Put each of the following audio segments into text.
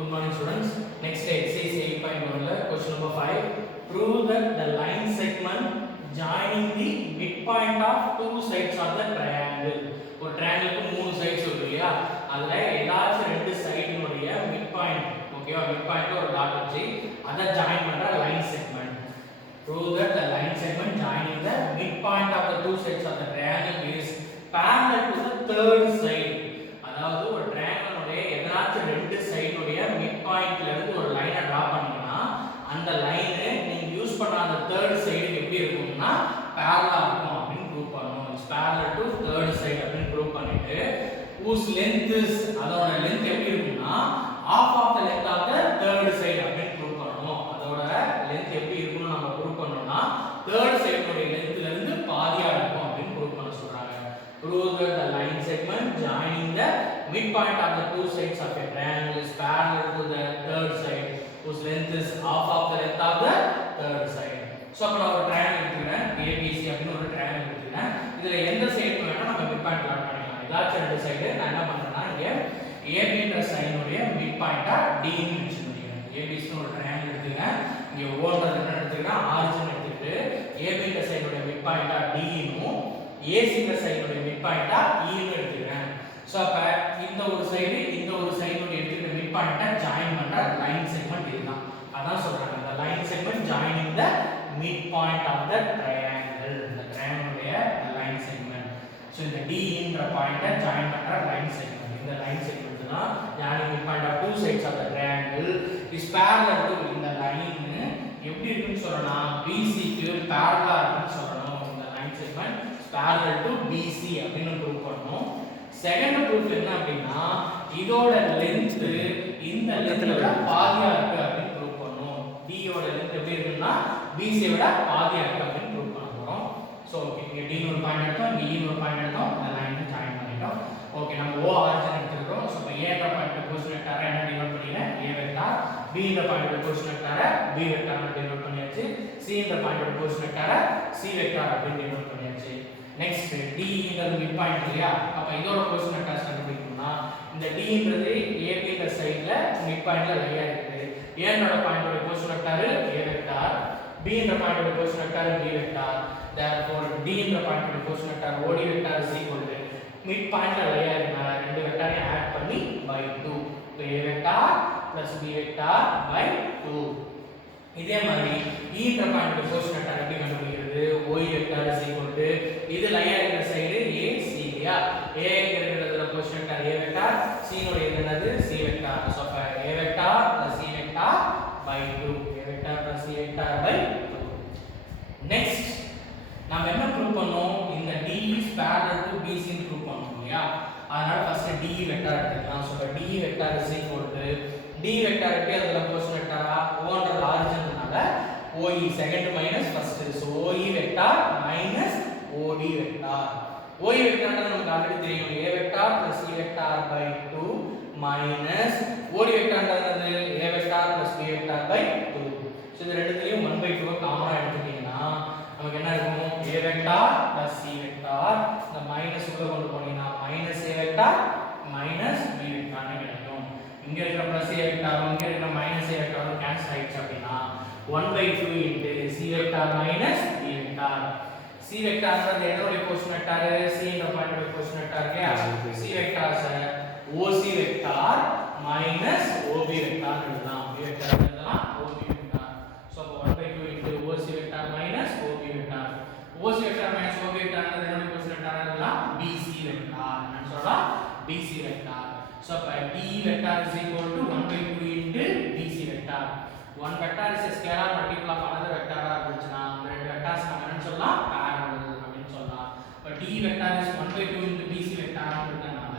Good morning students. Next exercise 8.1 question number 5. Prove that the line segment joining the midpoint of two sides of the triangle. ஒரு triangle மூணு sides இருக்கு இல்லையா? அதுல ஏதாச்சும் ரெண்டு சைடுனுடைய midpoint, ஓகேவா? midpoint ஒரு டாட் வச்சு அத ஜாயின் பண்ற line segment. Prove that the line segment joining the midpoint of the two sides of the triangle is parallel to the third side. அதாவது ஒரு triangle உடைய ஏதாச்சும் ரெண்டு சைடுடைய midpointல இருந்து ஒரு லைனை டிரா பண்ணீங்கன்னா அந்த லைன் நீங்க யூஸ் பண்ண அந்த third side எப்படி இருக்கும்னா parallel இருக்கும் அப்படினு ப்ரூவ் பண்ணனும். It's parallel to third side அப்படினு ப்ரூவ் பண்ணிட்டு whose length is அதோட லெந்த் எப்படி இருக்கும்னா half of the length of the third side அப்படினு ப்ரூவ் பண்ணனும். அதோட லெந்த் எப்படி இருக்கும்னு நாம ப்ரூவ் பண்ணனும்னா third side உடைய லெந்த்ல இருந்து பாதியா இருக்கும் அப்படினு ப்ரூவ் பண்ண சொல்றாங்க. Prove that the line segment joining the midpoint of the two sides of a triangle is parallel to the third side whose length is half of the length of the third side. So அப்ப நான் ஒரு triangle எடுத்துக்கிறேன், ABC அப்படினு ஒரு triangle எடுத்துக்கிறேன். இதுல எந்த side வேணா நம்ம midpoint பிளாட் பண்ணிக்கலாம். ஏதாச்சும் ரெண்டு சைடு நான் என்ன பண்றேன்னா இங்க AB என்ற சைடுடைய midpoint-ஆ D ன்னு மென்ஷன் பண்ணிக்கிறேன். ABC ன்னு ஒரு triangle எடுத்துக்கிறேன். இங்க O-ன்றது என்ன எடுத்துக்கிறேன், ஆரிஜின் எடுத்துட்டு AB என்ற சைடுடைய midpoint-ஆ D ன்னும் AC என்ற சைடுடைய midpoint-ஆ E ன்னு எடுத்துக்கிறேன். சோ அப்ப இந்த ஒரு சைடு எடுத்துக்கிற midpoint-ஆ ஜாயின் பண்ற லைன் செக்மெண்ட் இதுதான். அதான் சொல்றாங்க the line segment joining the midpoint of the triangle. இந்த triangle-உடைய line segment. சோ இந்த D ன்ற பாயிண்ட ஜாயின் பண்ற லைன் செக்மெண்ட். இந்த லைன் செக்மெண்ட் தான் joining midpoint of two sides of the triangle is parallel to இந்த லைன் எப்படி இருக்குன்னு சொல்லனா BC க்கு parallel இருக்குன்னு சொல்லணும். இந்த line segment parallel to BC அப்படினு ப்ரூவ் பண்ணனும். செகண்ட் ப்ரூஃப் என்ன அப்படினா இதோட லெந்த் இந்த லெந்த்ல விட பாதியா இருக்கு அப்படினு ப்ரூவ் பண்ணனும். D யோட லெந்த் எப்படி இருக்குன்னா BC விட பாதியா இருக்கு அப்படினு ப்ரூவ் பண்ண போறோம். சோ ஓகே இங்க D ன்னு ஒரு பாயிண்ட் எடுத்தோம், இங்க E ன்னு ஒரு பாயிண்ட் எடுத்தோம், இந்த லைனை ஜாயின் பண்ணிட்டோம். ஓகே நம்ம O ஆரிஜின் எடுத்துக்கிறோம். சோ இப்போ A ன்ற பாயிண்ட் பொசிஷன் வெக்டாரை என்ன டினோட் பண்ணிக்கிறேன், A வெக்டார். B ன்ற பாயிண்ட் பொசிஷன் வெக்டாரை B வெக்டார்னு டினோட் பண்ணியாச்சு. C ன்ற பாயிண்ட் பொசிஷன் வெக்டாரை C வெக்டார் அப்படினு டினோட் பண்ணியாச்சு. நெக்ஸ்ட் D ங்கிறது மிட் பாயிண்ட் இல்லையா, அப்ப இதோட பொசிஷன் வெக்டார் கண்டுபிடிக்கணும்னா இந்த D ங்கிறது AB ன்ற சைடுல மிட் பாயிண்ட்ல லையா இருக்கு. A ன்ற பாயிண்டோட position vector A vector, B ன்ற பாயிண்டோட position vector B vector. therefore D ன்ற பாயிண்டோட position vector OD vector is equal to mid பாயிண்ட்ல லையா இருக்கனால ரெண்டு வெக்டாரையும் ஆட் பண்ணி by 2. so A vector plus B vector by 2. இதே மாதிரி E ன்ற பாயிண்டோட பொசிஷன் வெக்டார் எப்படி கண்டுபிடிக்கிறது, OE vector is equal to இது லையா இருக்கிற சைடு AC இல்லையா, A ங்கிறதுல position vector A vector, C னோட என்னது C வெக்டார். சோ அப்ப A vector plus C vector by 2. A vector plus C vector by 2. Next நாம என்ன ப்ரூவ் பண்ணோம், இந்த D is parallel to BC ன்னு ப்ரூவ் பண்ணோம் இல்லையா. அதனால ஃபர்ஸ்ட் D வெக்டார் எடுத்துக்கலாம். So D vector is equal to D vector எப்படி அதுல பொசிஷன் வெக்டாரா O ன்றது ஆரிஜின்னால OE second minus first. So OE vector minus OD vector. OE vector நமக்கு already தெரியும், A vector plus C vector by 2 minus OD vector என்னது A vector plus B vector by 2. So இந்த ரெண்டுலயும் 1/2 காமனா எடுத்துட்டீங்கன்னா நமக்கு என்ன இருக்கும், A vector plus C vector, இந்த மைனஸ் உள்ள கொண்டு போனீங்கன்னா minus A vector minus B வெக்டார்னு கிடைக்கும். இங்க இருக்கிற plus A வெக்டார் இங்க இருக்கிற மைனஸ் A வெக்டார் கேன்சல் ஆயிடுச்சு அப்படினா 1/2 into C vector minus B vector. C வெக்டார்ன்றது என்னோட பொசிஷன் வெக்டார், C ன்ற பாயிண்டோட பொசிஷன் வெக்டார் இல்லையா. C vector OC vector minus OB vector எழுதலாம். B வெக்டார் எழுதலாம் OB வெக்டார். சோ அப்ப 1/2 into OC vector minus OB vector. OC vector minus OB வெக்டார்ன்றது என்னோட position vector எழுதலாம் BC vector. என்ன சொல்லலாம், BC வெக்டார். சோ அப்ப D vector is equal to 1/2 into BC vector. one vector is a scalar multiple of another vector இருந்துச்சுனா அந்த ரெண்டு vectors நம்ம என்ன சொல்லலாம், parallel அப்படினு சொல்லலாம். இப்ப D vector is 1/2 into BC vector அப்படிங்கறனால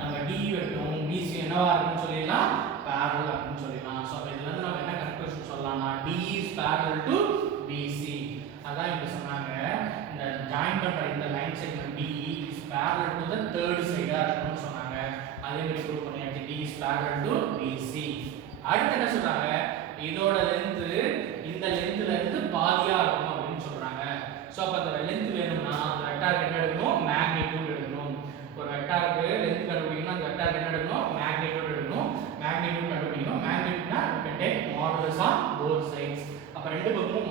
நம்ம D வெக்டாரும் BC என்னவா இருக்குன்னு சொல்லிடலாம், parallel அப்படினு சொல்லலாம். சோ அப்ப இதுல இருந்து நம்ம என்ன கன்க்ளூஷன் சொல்லலாம்னா D is parallel to BC. அதான் இப்ப சொன்னாங்க இந்த ஜாயின் பண்ற இந்த line segment D is parallel to the third side அப்படினு சொன்னாங்க. அதே மாதிரி ப்ரூவ் பண்ணியாச்சு D is parallel to BC. அடுத்து என்ன சொல்றாங்க, இதோட லெந்த் இந்த லெந்த்ல இருந்து பாதியா இருக்கும் அப்படினு சொல்றாங்க. சோ அப்ப அந்த லெந்த் வேணும்னா அந்த வெக்டாருக்கு என்ன எடுக்கணும், மேக்னிட்யூட் எடுக்கணும். ஒரு வெக்டாருக்கு லெந்த் கண்டுபிடிக்கணும், அந்த வெக்டாருக்கு என்ன எடுக்கணும், மேக்னிட்யூட் எடுக்கணும். மேக்னிட்யூட் கண்டுபிடிக்கணும்.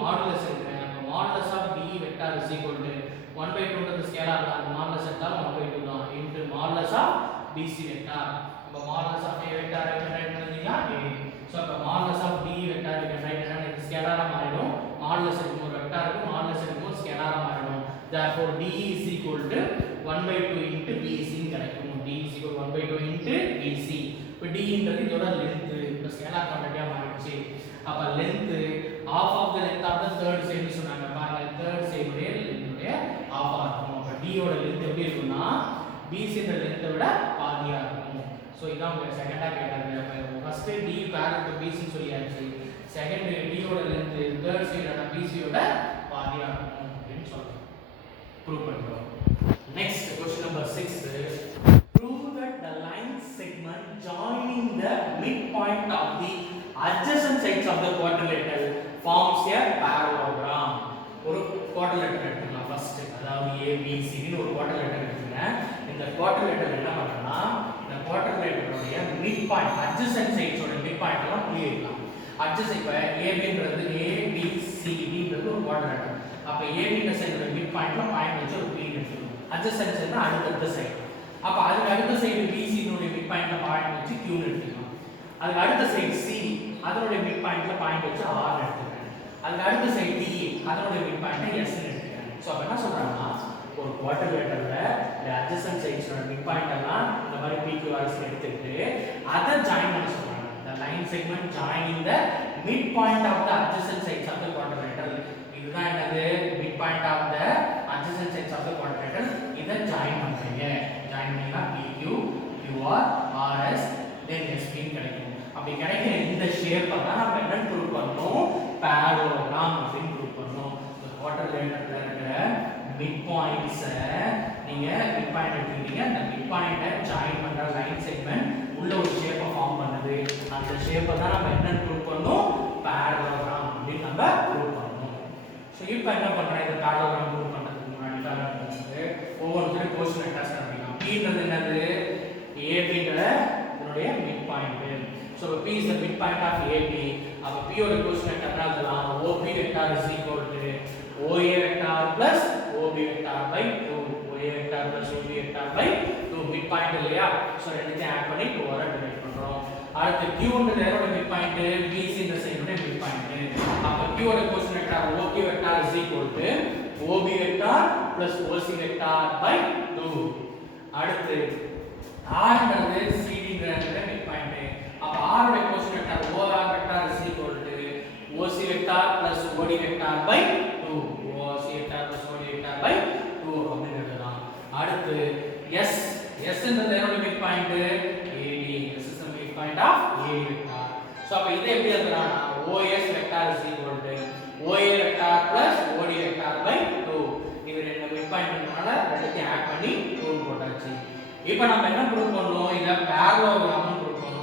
மாடுலஸ் எடுக்கிறேன். அப்போ modulus of b vector is equal to 1/2ன்றது ஸ்கேலார் தான், மாடுலஸ் எடுத்தாலும் 1/2 தான் into modulus of bc vector. அப்போ modulus of a vector right பண்ணிட்டீங்களா a. ஸோ அப்போ modulus of b vector right பண்ணா இது ஸ்கேலாரா மாறிடும். மாடுலஸ் எடுக்கும் ஒரு வெக்டாருக்கு மாடுலஸ் எடுக்கும் ஒரு ஸ்கேலாரா மாறிடும். therefore d is equal to 1/2 into bc கிடைக்கும். d is equal to 1/2 into bc. இப்போ d ன்றது இதோட லெந்த், இப்போ ஸ்கேலார் குவாண்டிட்டியா மாறிடுச்சு. அப்ப length half of the length of the third side சொன்னாங்க பாருங்க. third side உடைய length உடைய half ஆ இருக்கும். அப்ப d ஓட length எப்படி இருக்கும்னா bc ன்ற length விட பாதியா இருக்கும். சோ இதான் உங்க செகண்டா கேட்டது. அப்ப first d parallel to bc சொல்லியாச்சு. செகண்ட் d ஓட length third side ஓட bc ஓட பாதியா இருக்கும் அப்படினு சொல்றோம். ப்ரூவ் பண்றோம். Next question number 6. Prove that the line segment joining the midpoint of the adjacent sides of the quadrilateral forms a parallelogram. ஒரு quadrilateral எடுத்துக்கலாம் ஃபர்ஸ்ட். அதாவது ABC ன்னு ஒரு quadrilateral எடுத்துங்க. இந்த quadrilateral என்ன பண்றோம்னா இந்த quadrilateral உடைய midpoint adjacent sides ஓட midpoint எல்லாம் புள்ளியிடலாம். adjacent இப்ப AB ன்றது ABCD ன்றது ஒரு quadrilateral. அப்ப AB ன்ற சைடுல midpointல பாயிண்ட் வச்சு ஒரு புள்ளி எடுத்துக்கணும். adjacent சைடுனா அடுத்த சைடு. அப்ப அதுக்கு அடுத்த சைடு BC னுடைய midpointல பாயிண்ட் வச்சு Q ன்னு எடுத்துக்கலாம். அதுக்கு அடுத்த சைடு C அதனுடைய மிட் பாயிண்ட்ல பாயிண்ட் வச்சு R எடுத்துக்கிறேன். அதுக்கு அடுத்த சைடு D அதனுடைய மிட் பாயிண்ட்ல S ன்னு எடுத்துக்கிறேன். சோ அப்ப என்ன சொல்றாங்கன்னா ஒரு குவாட்ரிலேட்டரல்ல இந்த அட்ஜசன்ட் சைட்ஸோட மிட் பாயிண்ட் எல்லாம் இந்த மாதிரி PQRS எடுத்துட்டு அத ஜாயின் பண்ண சொல்றாங்க. the line segment joining the midpoint of the adjacent sides of the quadrilateral. இதுதான் என்னது mid point of the adjacent sides of the quadrilateral. இத ஜாயின் பண்றீங்க. ஜாயின் பண்ணா PQ QR RS then SP கிடைக்கும். அப்படி கிடைக்கிற இந்த ஷேப்பை தான் நம்ம என்ன ப்ரூவ் பண்ணோம் parallelogram அப்படின்னு ப்ரூவ் பண்ணோம். இந்த குவாட்ரிலேட்டரல்ல இருக்கிற மிட் பாயிண்ட்ஸை நீங்க மிட் பாயிண்ட் எடுத்துக்கிட்டீங்க. அந்த மிட் பாயிண்ட்டை ஜாயின் பண்ற லைன் செக்மெண்ட் உள்ள ஒரு ஷேப்பை ஃபார்ம் பண்ணுது. அந்த ஷேப்பை தான் நம்ம என்ன ப்ரூவ் பண்ணோம் parallelogram அப்படின்னு நம்ம ப்ரூவ் பண்ணோம். ஸோ இப்போ என்ன பண்றேன் இந்த parallelogram ப்ரூவ் பண்றதுக்கு முன்னாடி ஒவ்வொரு கொஸ்டின் அட்டாச் பண்ணிக்கலாம். Pன்றது என்னது ABன்ற இதனுடைய mid point. So P is the midpoint of AB. அப்ப P ஓட கோஷன் என்ன எழுதலாம்? OP vector is equal to OA vector plus OB vector by 2. OA vector plus OB vector by 2 midpoint இல்லையா? So ரெண்டுத்தையும் add பண்ணி 2 ஆல டிவைட் பண்றோம். அடுத்து Q ன்றது யாரோட midpoint? BC இந்த சைடோட midpoint. அப்ப Q ஓட கோஷன் என்ன? OQ vector is equal to OB vector plus OC vector by 2. அடுத்து R ன்றது CD ன்ற midpoint. அப்ப R உடைய position vector OR vector is equal to OC vector plus OD vector by 2. OC vector plus OD vector by 2 அப்படின்னு எழுதலாம். அடுத்து S ன்றது என்னோட mid point AD. S is the midpoint of AD vector. So அப்ப இதை எப்படி எழுதலாம்னா OS vector is equal to OA vector plus OD vector by 2. இது ரெண்டு மிட் பாயிண்ட்னால ரெண்டுத்தையும் ஆட் பண்ணி 2 போட்டாச்சு. இப்போ நம்ம என்ன ப்ரூவ் பண்ணோம்? இத parallelogram ப்ரூவ் பண்ணோம்.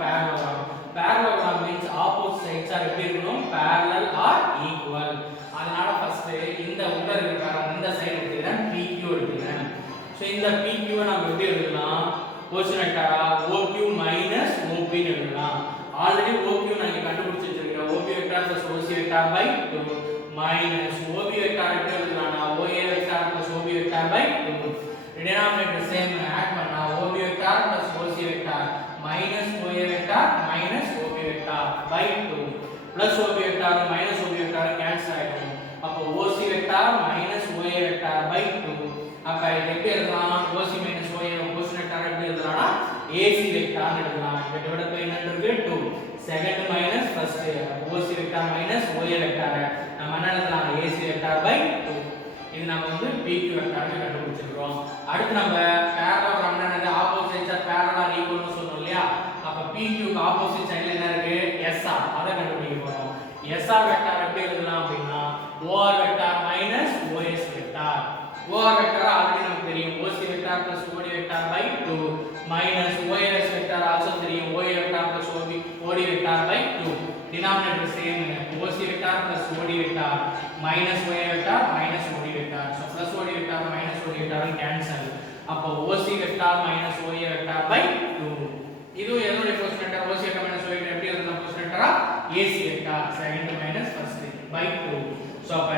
Parallelogram. Parallelogram means opposite sides are எப்படி இருக்கணும்? Parallel or equal. அதனால ஃபர்ஸ்ட் இந்த உள்ள இருக்கிற இந்த சைடு எடுத்துக்கிறேன், PQ எடுத்துக்கிறேன். சோ இந்த PQ வை நம்ம எப்படி எழுதலாம்? கோஷன் வெக்டாரா OQ minus OP ன்னு எழுதலாம். ஆல்ரெடி OQ நாங்க கண்டுபிடிச்சு வச்சிருக்கோம். OP vector plus OC vector by 2 minus OB vector எப்படி எழுதலாம்னா OA vector plus OB vector by 2. denominator same add பண்ணா OB vector plus OC vector minus OA vector minus OB vector by 2 plus OB vector minus OB vector cancel ஆயிடும். அப்போ OC vector minus OA vector by 2. அப்ப இது எப்படி எழுதலாம்? OC minus OA கோஷன் vector எப்படி எழுதலாம்னா AC vector ன்னு எழுதலாம். இங்க டிவைட் பை என்ன இருக்கு 2. Second minus first. OC vector minus OA vector நம்ம என்ன எழுதலாம்? AC vector by 2. இது நம்ம வந்து PQ வெக்டார் கண்டுபிடிச்சிருக்கோம். அடுத்து நம்ம parallelogram என்னது? opposite sides are parallel or equal னு சொன்னோம் இல்லையா? அப்ப PQ க்கு ஆப்போசிட் சைடுல என்ன இருக்கு? SR. அத கண்டுபிடிக்க போறோம். SR வெக்டார் எப்படி எழுதலாம் அப்படினா OR vector minus OS vector. OR vector already நமக்கு தெரியும். OC vector plus OD vector by 2 minus OS vector also தெரியும். OA vector plus OD vector by 2. denominator same. OC vector plus OD vector minus OA vector minus OD vector. so plus OD vector minus OD vector cancel. அப்போ OC vector minus OA vector by 2. இது எதோட position vector? OC vector minus OA vector எப்படி எழுதலாம்? கோஷன் வெக்டாரா AC vector second minus first. by 2. So அப்ப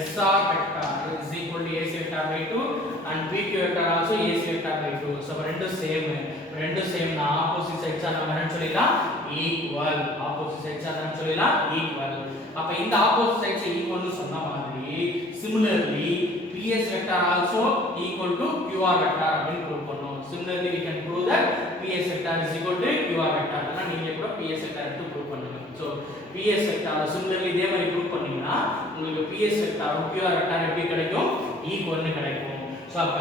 SR vector is equal to AC vector by 2 and PQ vector also AC vector by 2. So ரெண்டும் same நான் opposite sides நம்ம என்ன சொல்லிடலாம் equal. Opposite sides என்ன சொல்லிடலாம் ஈக்குவல். அப்ப இந்த ஆப்போசிட் சைட்ஸ் ஈக்குவல்னு சொன்ன மாதிரி similarly PS vector also equal to QR vector அப்படின்னு ப்ரூவ் பண்ணோம். Similarly we can prove that PS vector is equal to QR vector. அதனால நீங்க கூட PS vector எடுத்து ப்ரூவ் பண்ணுங்க. So PS vector similarly இதே மாதிரி ப்ரூவ் பண்ணீங்கன்னா உங்களுக்கு PS vector QR vector எப்படி கிடைக்கும் ஈக்குவல்னு கிடைக்கும். So அப்ப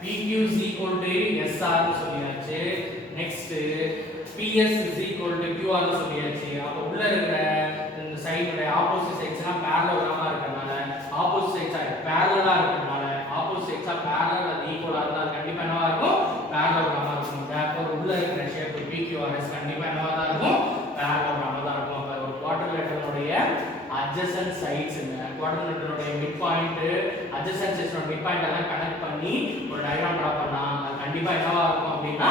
PQ is equal to SR னு சொல்லியாச்சு. Next PS is equal to QR னு சொல்லியாச்சு. அப்ப உள்ள இருக்கிற இந்த சைடுல ஆப்போசிட் சைட்ஸ்லாம் parallelogram இருக்கறனால ஆப்போசிட் சைட்ஸ் parallel இருக்கறனால ஆப்போசிட் சைட்ஸ் parallel அது ஈக்குவலா இருந்தா கண்டிப்பா என்னவா இருக்கும் parallelogram இருக்கும். therefore உள்ள இருக்கிற ஷேப் PQRS கண்டிப்பா என்னவா தான் இருக்கும் parallelogram தான் இருக்கும். அப்ப ஒரு குவாட்ரிலேட்டரோட adjacent sides குவாட்ரிலேட்டரோட மிட் பாயிண்ட் adjacent sides ஓட மிட் பாயிண்ட் எல்லாம் கனெக்ட் பண்ணி ஒரு டயகிராம் டிரா பண்ணா கண்டிப்பா என்னவா இருக்கும் அப்படினா